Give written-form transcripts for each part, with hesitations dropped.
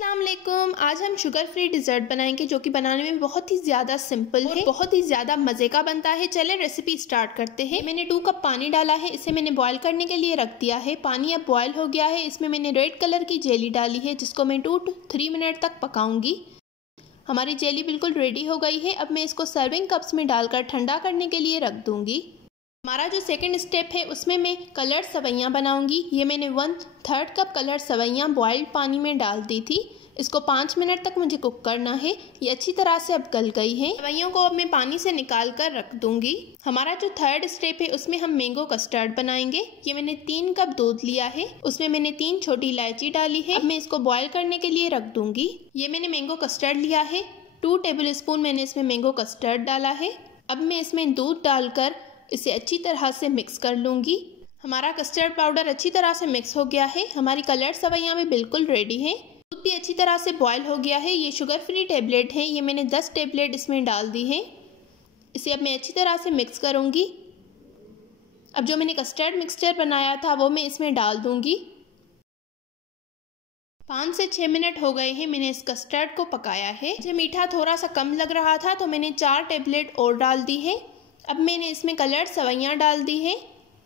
अस्सलाम वालेकुम। आज हम शुगर फ्री डिज़र्ट बनाएंगे जो कि बनाने में बहुत ही ज़्यादा सिंपल है, बहुत ही ज़्यादा मज़े का बनता है। चले रेसिपी स्टार्ट करते हैं। मैंने 2 कप पानी डाला है, इसे मैंने बॉईल करने के लिए रख दिया है। पानी अब बॉईल हो गया है। इसमें मैंने रेड कलर की जेली डाली है जिसको मैं 2 to 3 मिनट तक पकाऊंगी। हमारी जेली बिल्कुल रेडी हो गई है। अब मैं इसको सर्विंग कप्स में डालकर ठंडा करने के लिए रख दूंगी। हमारा जो सेकंड स्टेप है उसमें मैं कलर्ड सवैयाँ बनाऊंगी। ये मैंने 1/3 कप कलर्ड सवैयाँ बॉइल्ड पानी में डाल दी थी। इसको 5 मिनट तक मुझे कुक करना है। ये अच्छी तरह से अब गल गई है। सवैयों को अब मैं पानी से निकाल कर रख दूंगी। हमारा जो थर्ड स्टेप है उसमें हम मैंगो कस्टर्ड बनाएंगे। ये मैंने 3 कप दूध लिया है, उसमें मैंने 3 छोटी इलायची डाली है। अब मैं इसको बॉयल करने के लिए रख दूंगी। ये मैंने मैंगो कस्टर्ड लिया है, 2 टेबल स्पून मैंने इसमें मैंगो कस्टर्ड डाला है। अब मैं इसमें दूध डालकर इसे अच्छी तरह से मिक्स कर लूँगी। हमारा कस्टर्ड पाउडर अच्छी तरह से मिक्स हो गया है। हमारी कलर्ड सवैयाँ भी बिल्कुल रेडी हैं। दूध भी अच्छी तरह से बॉयल हो गया है। ये शुगर फ्री टेबलेट है, ये मैंने 10 टेबलेट इसमें डाल दी है। इसे अब मैं अच्छी तरह से मिक्स करूँगी। अब जो मैंने कस्टर्ड मिक्सचर बनाया था वो मैं इसमें डाल दूँगी। 5 से 6 मिनट हो गए हैं मैंने इस कस्टर्ड को पकाया है। मुझे मीठा थोड़ा सा कम लग रहा था तो मैंने 4 टेबलेट और डाल दी है। अब मैंने इसमें कलर्ड सवैयाँ डाल दी हैं।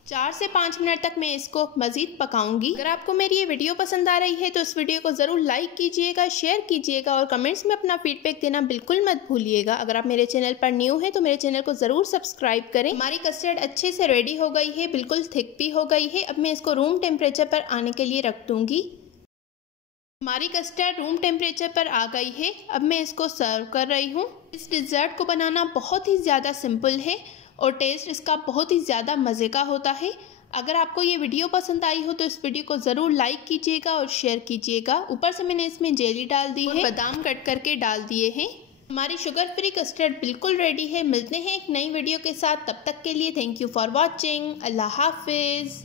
4 से 5 मिनट तक मैं इसको मज़ीद पकाऊंगी। अगर आपको मेरी ये वीडियो पसंद आ रही है तो इस वीडियो को ज़रूर लाइक कीजिएगा, शेयर कीजिएगा और कमेंट्स में अपना फीडबैक देना बिल्कुल मत भूलिएगा। अगर आप मेरे चैनल पर न्यू हैं तो मेरे चैनल को ज़रूर सब्सक्राइब करें। हमारी कस्टर्ड अच्छे से रेडी हो गई है, बिल्कुल थिक भी हो गई है। अब मैं इसको रूम टेम्परेचर पर आने के लिए रख दूँगी। हमारी कस्टर्ड रूम टेम्परेचर पर आ गई है। अब मैं इसको सर्व कर रही हूँ। इस डिज़र्ट को बनाना बहुत ही ज़्यादा सिंपल है और टेस्ट इसका बहुत ही ज़्यादा मज़े का होता है। अगर आपको ये वीडियो पसंद आई हो तो इस वीडियो को ज़रूर लाइक कीजिएगा और शेयर कीजिएगा। ऊपर से मैंने इसमें जेली डाल दी है, बादाम कट करके डाल दिए हैं। हमारी शुगर फ्री कस्टर्ड बिल्कुल रेडी है। मिलते हैं एक नई वीडियो के साथ, तब तक के लिए थैंक यू फॉर वॉचिंग। अल्लाह हाफिज़।